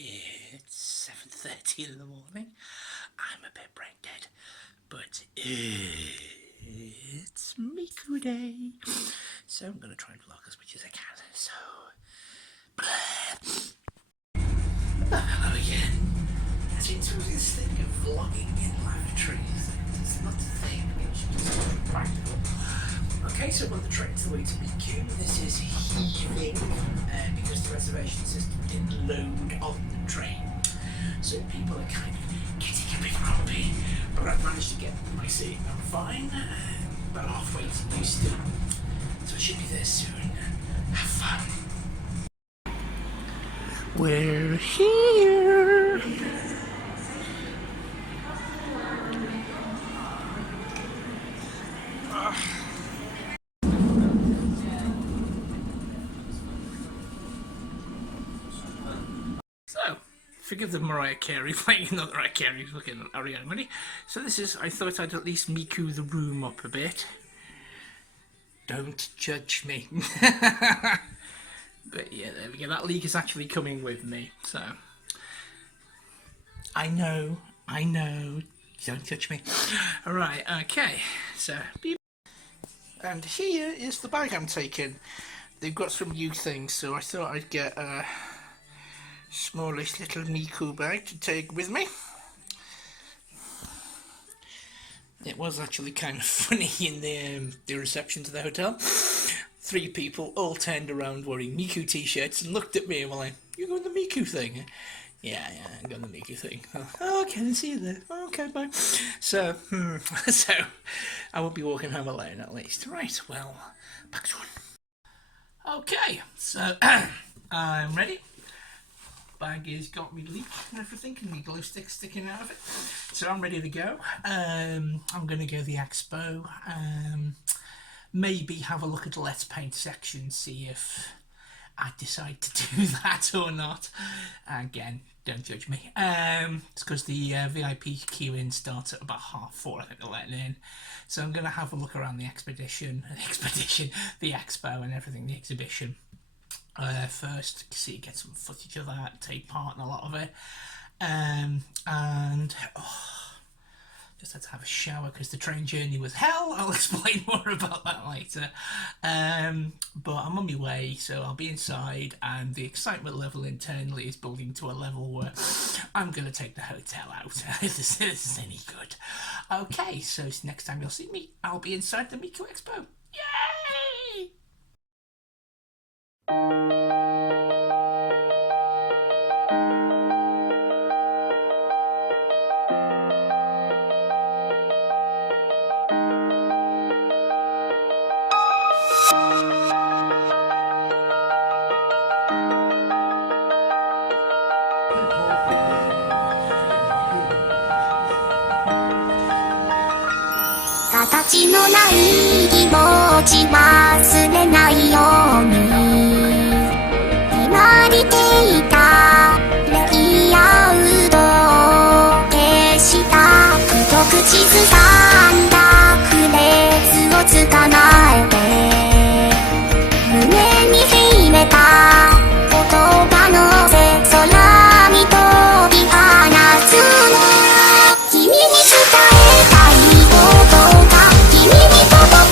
It's 7:30 in the morning. I'm a bit brain dead, but it's Miku Day. So I'm going to try and vlog as much as I can. So, hello again. As into this thing of vlogging in lavatories. It's not a thing, which is practical. Okay, so I'm on the train to the way to Miku. This is heaving because the reservation system didn't load on the train. So people are kind of getting a bit grumpy. But I've managed to get my seat and I'm fine. About halfway to Euston. So I should be there soon. Have fun. We're here. So, forgive the Mariah Carey playing, not Mariah Carey, looking at Ariana Money. So this is, I thought I'd at least Miku the room up a bit. Don't judge me. But yeah, there we go. That leak is actually coming with me, so. I know. Don't judge me. Alright, okay. So, and here is the bag I'm taking. They've got some new things, so I thought I'd get a smallish little Miku bag to take with me. It was actually kind of funny in the reception to the hotel. 3 people all turned around wearing Miku t-shirts and looked at me and were like, "You going to the Miku thing?" Yeah, I'm going to the Miku thing. Oh, okay, I'll see you there. Okay, bye. So, so I won't be walking home alone at least. Right, well, back to one. Okay, so I'm ready. Bag has got me leak and everything, and my glow stick sticking out of it. So I'm ready to go. I'm going to go to the expo. Maybe have a look at the Let's Paint section, see if I decide to do that or not. Again, don't judge me. It's because the VIP queue-in starts at about 4:30, I think they're letting in. So I'm going to have a look around the the expo and everything, the exhibition. First, get some footage of that, take part in a lot of it, and just had to have a shower because the train journey was hell. I'll explain more about that later. But I'm on my way, so I'll be inside, and the excitement level internally is building to a level where I'm going to take the hotel out if this is any good. Okay, so next time you'll see me, I'll be inside the Miku Expo. Yay! 形のない気持ち忘れないように決まりていたレイアウトを消した一口ずさんだフレーズを捕まえて胸に秘めた言葉のせ空に飛び放つの君に伝えたいことが君に届く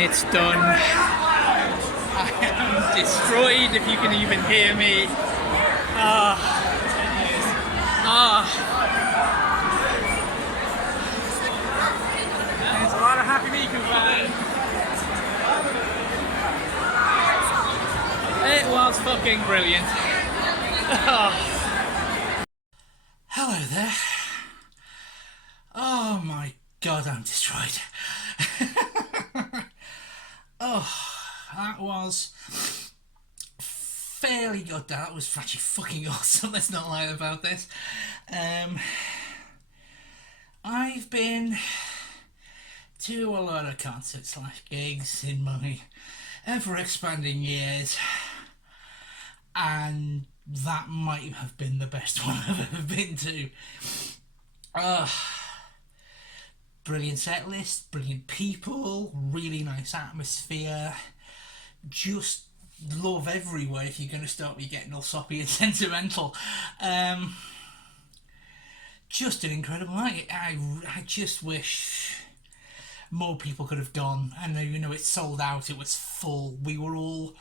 It's done. I am destroyed, if you can even hear me. There's a lot of happy Miku fans. It was fucking brilliant. Hello there. Oh my god, I'm destroyed. That was fairly good. That was actually fucking awesome. Let's not lie about this. I've been to a lot of concerts slash gigs in my ever expanding years, and that might have been the best one I've ever been to. Brilliant set list, brilliant people, really nice atmosphere. Just love everywhere if you're going to start me getting all soppy and sentimental. Just an incredible night. I just wish more people could have gone. I know, you know, it's sold out, it was full. We were all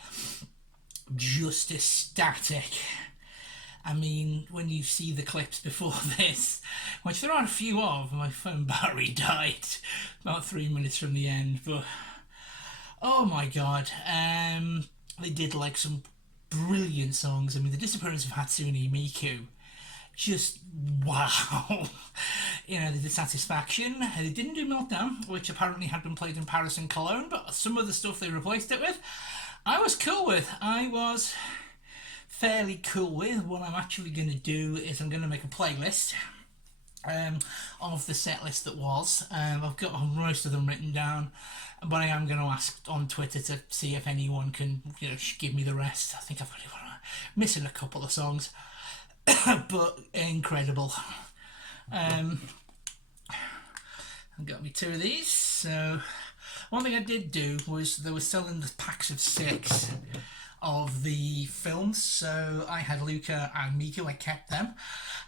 just ecstatic. I mean, when you see the clips before this, which there are a few of, my phone battery died about 3 minutes from the end, but oh my god, they did like some brilliant songs. I mean, the disappearance of Hatsune Miku, just wow. You know, they did Satisfaction, they didn't do Meltdown, which apparently had been played in Paris and Cologne, but some of the stuff they replaced it with, I was cool with. I was fairly cool with. What I'm actually going to do is I'm going to make a playlist of the set list that was. I've got most of them written down, but I am going to ask on Twitter to see if anyone can, you know, give me the rest. I think I've got missing a couple of songs, but incredible. I've got me two of these. So one thing I did do was they were selling the packs of 6 of the films, so I had Luca and Miku. I kept them,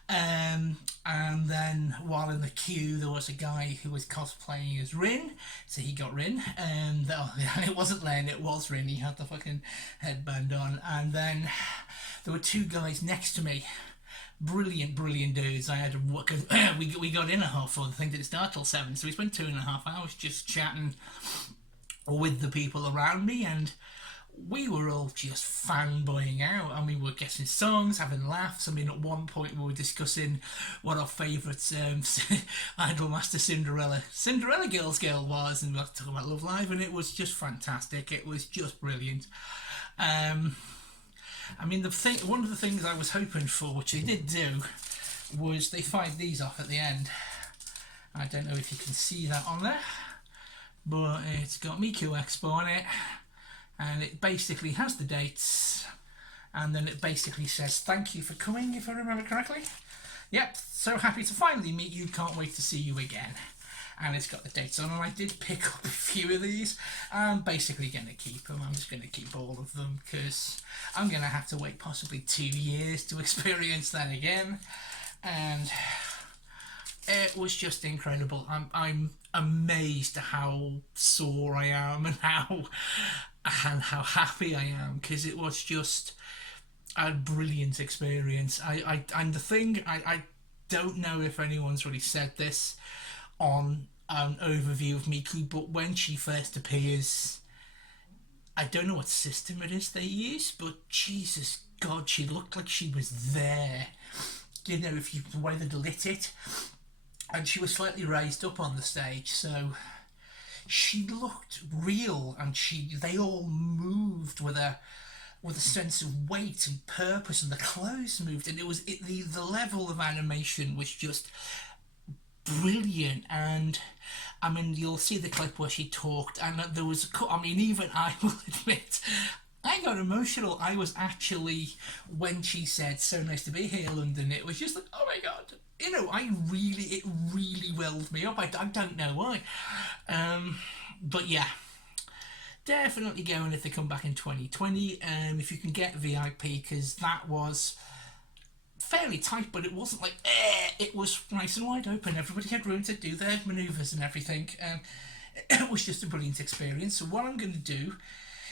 and then while in the queue there was a guy who was cosplaying as Rin, so he got Rin, and it wasn't Len, it was Rin. He had the fucking headband on, and then there were 2 guys next to me, brilliant dudes. I had to we got in at half 4. The thing didn't start till 7, so we spent 2.5 hours just chatting with the people around me, and we were all just fanboying out. I mean, we were guessing songs, having laughs. I mean, at one point we were discussing what our favourite Idolmaster Cinderella Girls Girl was, and we were talking about Love Live, and it was just fantastic. It was just brilliant. I mean, one of the things I was hoping for, which they did do, was they fired these off at the end. I don't know if you can see that on there, but it's got Miku Expo on it. And it basically has the dates, and then it basically says thank you for coming, if I remember correctly. Yep, so happy to finally meet you, can't wait to see you again. And it's got the dates on, and I did pick up a few of these. I'm basically going to keep them. I'm just going to keep all of them, because I'm going to have to wait possibly 2 years to experience that again. And it was just incredible. I'm amazed at how sore I am and how happy I am, because it was just a brilliant experience. And the thing, I don't know if anyone's really said this on an overview of Miku, but when she first appears, I don't know what system it is they use, but Jesus God, she looked like she was there. You know, if you the way they lit it, and she was slightly raised up on the stage, so she looked real, and they all moved with a sense of weight and purpose, and the clothes moved, and the level of animation was just brilliant. And I mean, you'll see the clip where she talked, and there was, I mean, even I will admit, I got emotional. I was actually, when she said, "So nice to be here, London," it was just like, oh my god. You know, it really welled me up. I don't know why. But yeah, definitely going if they come back in 2020. If you can get VIP, because that was fairly tight, but it wasn't like, it was nice and wide open. Everybody had room to do their manoeuvres and everything. it was just a brilliant experience. So what I'm going to do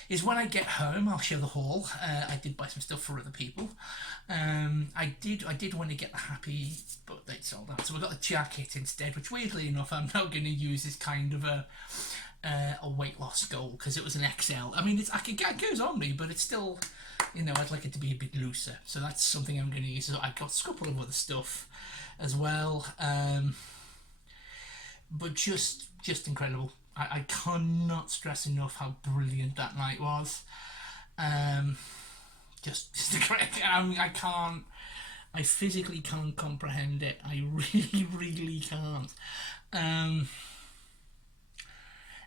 is when I get home, I'll show the haul. I did buy some stuff for other people. I did want to get the happy, but they sold out. So I got the jacket instead, which weirdly enough I'm now going to use as kind of a weight loss goal because it was an XL. I mean, it goes on me, but it's still, I'd like it to be a bit looser. So that's something I'm going to use. So I got a couple of other stuff as well, but just incredible. I cannot stress enough how brilliant that night was. Just I can't. I physically can't comprehend it. I really, really can't. And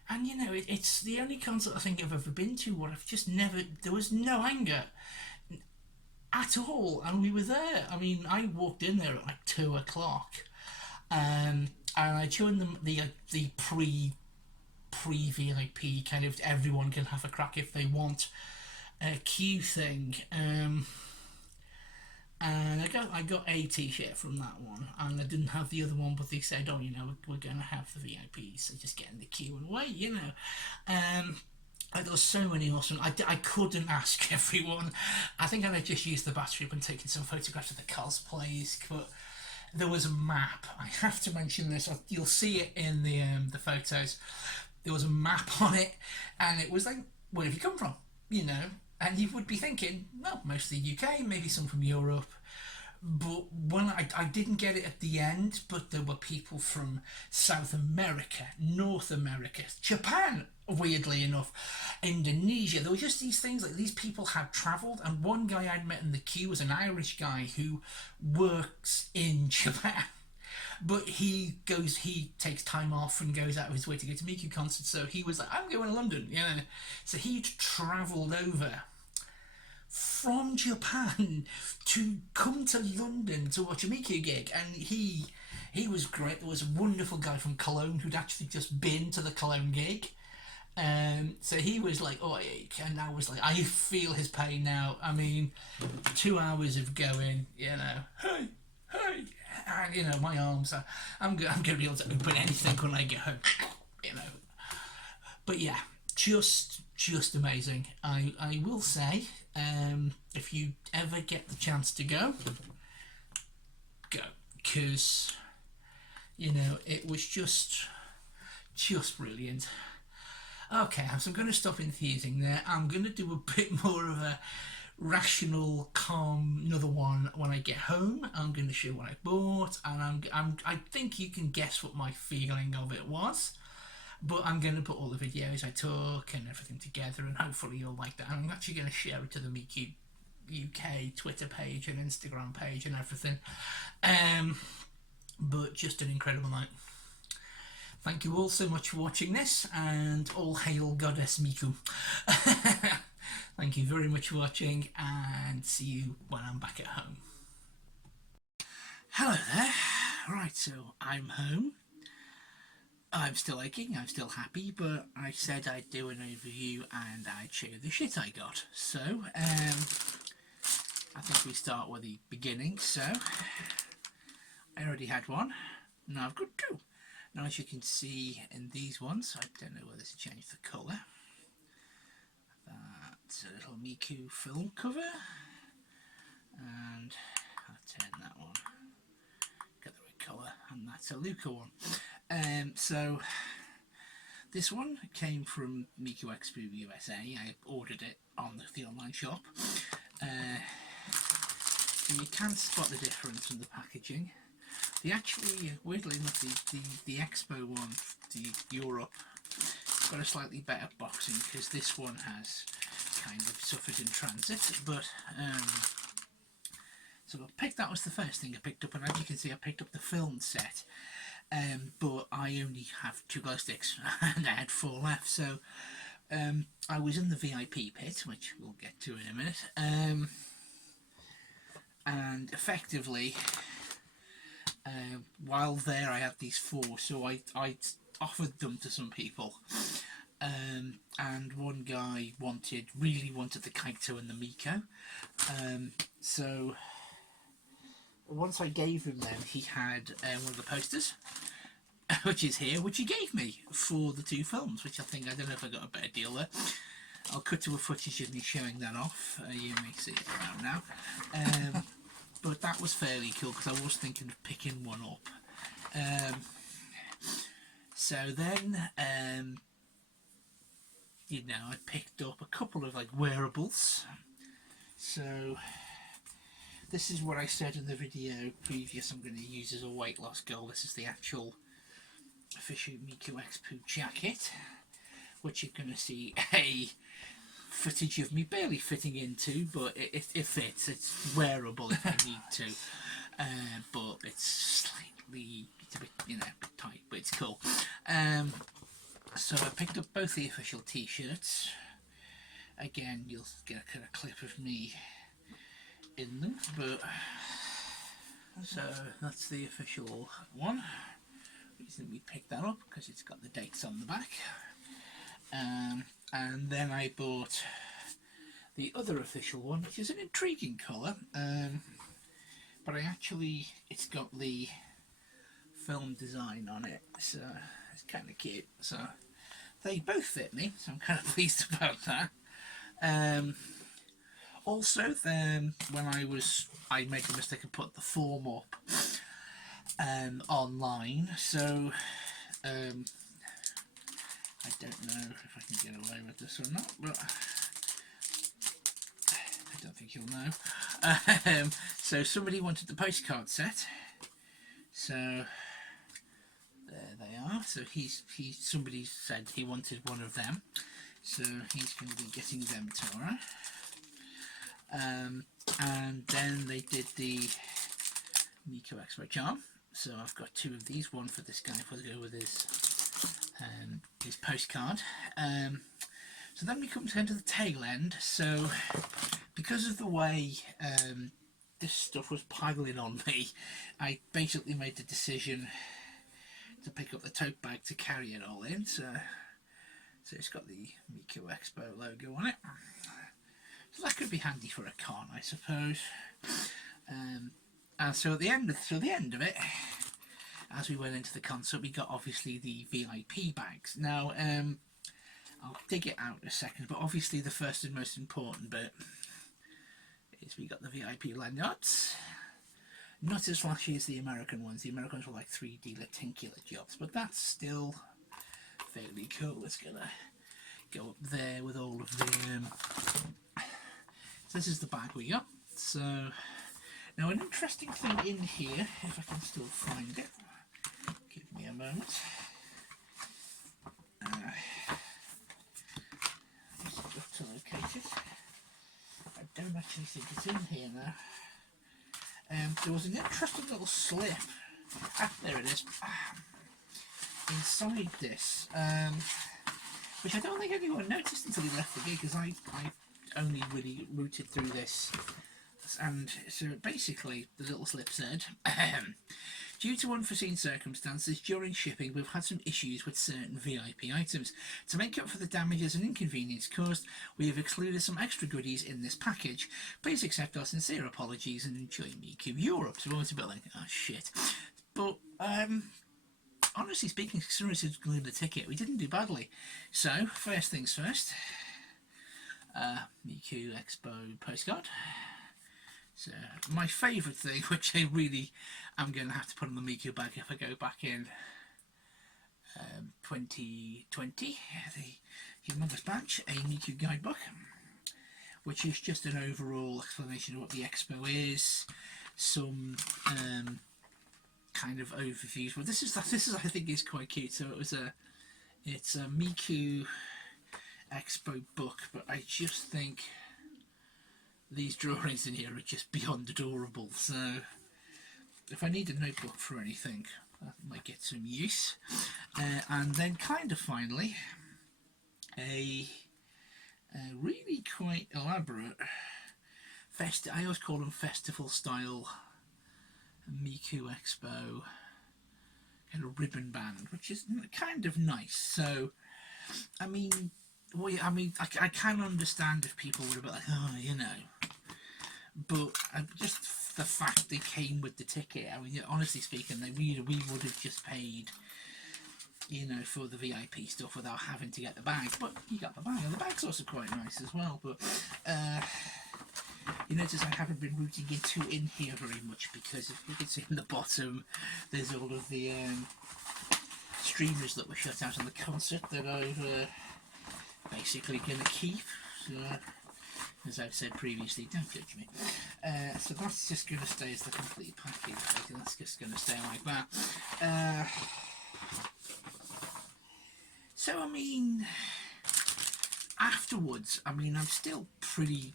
it's the only concert I think I've ever been to where I've just never. There was no anger at all, and we were there. I mean, I walked in there at like 2 o'clock, and I joined the pre VIP kind of everyone can have a crack if they want queue thing. And I got a t-shirt from that one, and I didn't have the other one, but they said, oh, we're going to have the VIPs, so just get in the queue and wait. There was so many awesome. I couldn't ask everyone. I think I just used the battery up and taken some photographs of the cosplays, but there was a map. I have to mention this. You'll see it in the photos. There was a map on it, and it was like, where have you come from? And you would be thinking, well, mostly UK, maybe some from Europe. But when I didn't get it at the end, but there were people from South America, North America, Japan, weirdly enough, Indonesia. There were just these things like these people had travelled, and one guy I'd met in the queue was an Irish guy who works in Japan. But he takes time off and goes out of his way to go to Miku concerts. So he was like, I'm going to London, So he'd travelled over from Japan to come to London to watch a Miku gig, and he was great. There was a wonderful guy from Cologne who'd actually just been to the Cologne gig. So he was like, oh, and I was like, I feel his pain now. I mean, 2 hours of going, hey, and my arms are, I'm gonna be able to open anything when I get home, but yeah, just amazing. I will say, if you ever get the chance to go, because it was just brilliant. Okay, so I'm going to stop enthusing there. I'm going to do a bit more of a rational, calm, another one when I get home. I'm going to show what I bought, and I think you can guess what my feeling of it was. But I'm going to put all the videos I took and everything together, and hopefully you'll like that. And I'm actually going to share it to the Miku UK Twitter page and Instagram page and everything. But just an incredible night. Thank you all so much for watching this, and all hail Goddess Miku. Thank you very much for watching, and see you when I'm back at home. Hello there. Right, so I'm home. I'm still aching, I'm still happy, but I said I'd do an overview and I'd show you the shit I got. So, I think we start with the beginning. So, I already had one, now I've got two. Now, as you can see in these ones, I don't know whether to change the colour. That's a little Miku film cover, and I'll turn that one, get the right colour, and that's a Luca one. So this one came from Miku Expo USA. I ordered it on the online shop, and you can spot the difference in the packaging. Actually, weirdly enough, the Expo one, the Europe, got a slightly better boxing because this one has kind of suffered in transit. But so that was the first thing I picked up, and as you can see, I picked up the film set. But I only have 2 glow sticks, and I had 4 left. So I was in the VIP pit, which we'll get to in a minute, and effectively, while there, I had these 4, so I offered them to some people, and one guy really wanted the Kaito and the Miko, so once I gave him them, he had one of the posters, which is here, which he gave me for the 2 films, which I don't know if I got a better deal there. I'll cut to a footage of me showing that off. You may see it around now. But that was fairly cool because I was thinking of picking one up. So then, I picked up a couple of like wearables. So this is what I said in the video previous I'm going to use as a weight loss goal. This is the actual official Miku Expo jacket, which you're going to see a footage of me barely fitting into, but it fits. It's wearable if I need to, but it's a bit, a bit tight, but it's cool. So I picked up both the official t-shirts. Again, you'll get a kind of clip of me in them, but so that's the official one. The reason we picked that up because it's got the dates on the back. And then I bought the other official one, which is an intriguing colour, but it's got the film design on it, so it's kind of cute. So they both fit me, so I'm kind of pleased about that. Also, then when I made the mistake of put the form up online, so I don't know if I can get away with this or not, but I don't think you'll know. So somebody wanted the postcard set, so there they are. So somebody said he wanted one of them, so he's going to be getting them tomorrow. And then they did the Miku Expo charm, so I've got 2 of these, one for this guy for to go with his postcard. So then we come to the tail end. So because of the way this stuff was piling on me, I basically made the decision to pick up the tote bag to carry it all in. So it's got the Miku Expo logo on it. So that could be handy for a con, I suppose. And so at the end of it, as we went into the concert, we got obviously the VIP bags. Now, I'll dig it out in a second, but obviously the first and most important bit is we got the VIP lanyards. Not as flashy as the American ones. The American ones were like 3D lenticular jobs, but that's still fairly cool. It's gonna go up there with all of the so this is the bag we got. So now an interesting thing in here, if I can still find it, give me a moment. Just to locate it. I don't actually think it's in here now. There was an interesting little slip. There it is. Inside this, which I don't think anyone noticed until he left the gig, because I only really routed through this. And so basically, the little slip said, due to unforeseen circumstances during shipping, we've had some issues with certain VIP items. To make up for the damages and inconvenience caused, we have excluded some extra goodies in this package. Please accept our sincere apologies and enjoy Miku Europe. So I was a bit like, oh shit. But, honestly speaking, considering it's including the ticket, we didn't do badly. So, first things first, Miku Expo postcard. So, my favourite thing, which I really am going to have to put on the Miku bag if I go back in 2020, the humongous batch, a Miku guidebook, which is just an overall explanation of what the expo is, some kind of overviews. Well, this is I think is quite cute. So it's a Miku Expo book, but I just think these drawings in here are just beyond adorable. So if I need a notebook for anything, that might get some use. And then kind of finally, a really quite elaborate I always call them festival style Miku Expo kind of ribbon band, which is kind of nice. So I mean, I can understand if people were a bit like, oh, you know, but the fact they came with the ticket, I mean, honestly speaking, we would have just paid you know, for the VIP stuff without having to get the bag. But you got the bag, and the bag's also quite nice as well. But you notice I haven't been routing in here very much, because if you can see in the bottom, there's all of the streamers that were shut out on the concert that I've basically going to keep. So, as I've said previously, don't judge me. So that's just going to stay as the complete package. That's just going to stay like that. So, I mean, afterwards, I mean, I'm still pretty,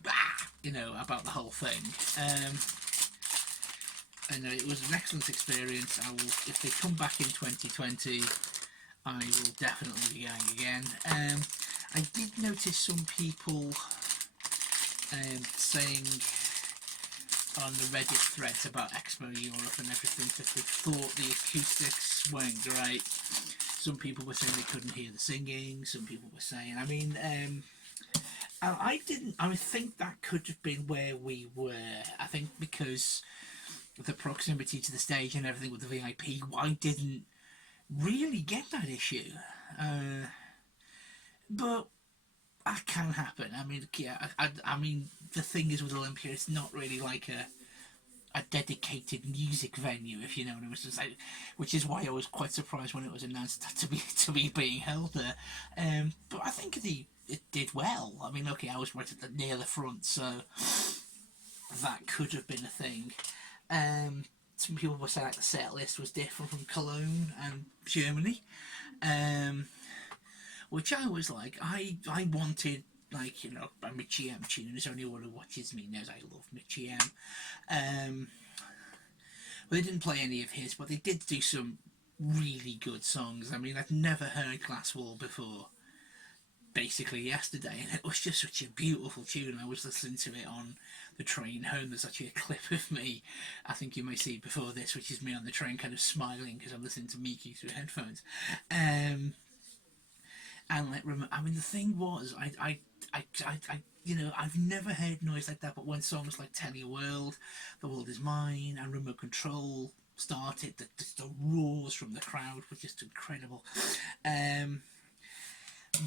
you know, about the whole thing. I know it was an excellent experience. I will, if they come back in 2020, I will definitely be going again. I did notice some people saying on the Reddit threads about Expo Europe and everything that they thought the acoustics weren't great. Some people were saying they couldn't hear the singing. Some people were saying, I mean, I think that could have been where we were. I think because of the proximity to the stage and everything with the VIP, I didn't really get that issue. But that can happen. I mean, yeah, I mean, the thing is with Olympia, it's not really like a dedicated music venue, if you know what I mean. Just like, which is why I was quite surprised when it was announced to be being held there. But I think it did well. I mean, okay, I was right near the front, so that could have been a thing. Some people were saying like the set list was different from Cologne and Germany, which I was like, I wanted, like, you know, a Mitchie M tune. As anyone who watches me knows I love Mitchie M. Well, they didn't play any of his, but they did do some really good songs. I mean, I'd never heard Glass Wall before, basically yesterday, and it was just such a beautiful tune. I was listening to it on the train home. There's actually a clip of me, I think you may see before this, which is me on the train kind of smiling because I'm listening to Miku through headphones. And like, I mean, the thing was, I you know, I've never heard noise like that. But when songs like Tell Your World, The World Is Mine, and Remote Control started, the roars from the crowd were just incredible.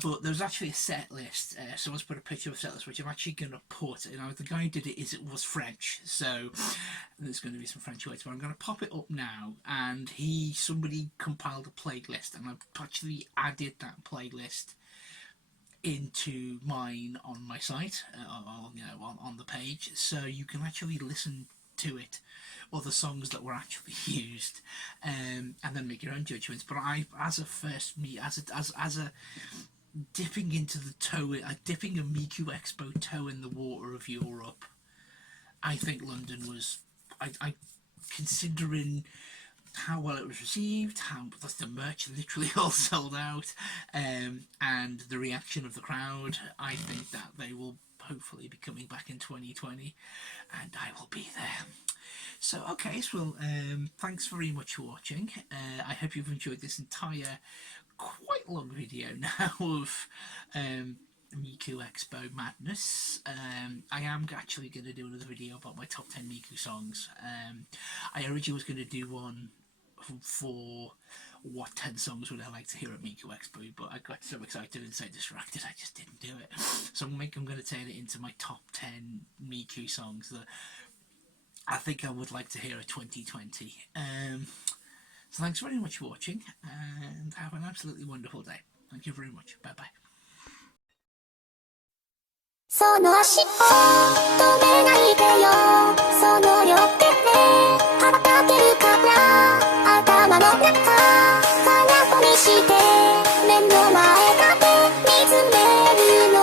But there's actually a set list. Someone's put a picture of a set list, which I'm actually going to put. You know, the guy who did it was French, so there's going to be some French words. But I'm going to pop it up now, and somebody compiled a playlist, and I've actually added that playlist into mine on my site, on the page, so you can actually listen to it, or the songs that were actually used, and then make your own judgments. But as a dipping into the toe, dipping a Miku Expo toe in the water of Europe, I think London was, I considering how well it was received, how the merch literally all sold out, and the reaction of the crowd, I think that they will hopefully be coming back in 2020, and I will be there. So, okay, so thanks very much for watching. I hope you've enjoyed this entire quite long video now of Miku Expo madness. I am actually going to do another video about my top 10 Miku songs. I originally was going to do one for what 10 songs would I like to hear at Miku Expo, but I got so excited and so distracted I just didn't do it. So I'm going to turn it into my top 10 Miku songs that I think I would like to hear at 2020. So thanks very much for watching, and have an absolutely wonderful day. Thank you very much. Bye bye. その足を止めないでよ、その両手で羽ばたけるから頭の中空っぽにして目の前まで見つめるの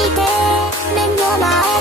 して目の前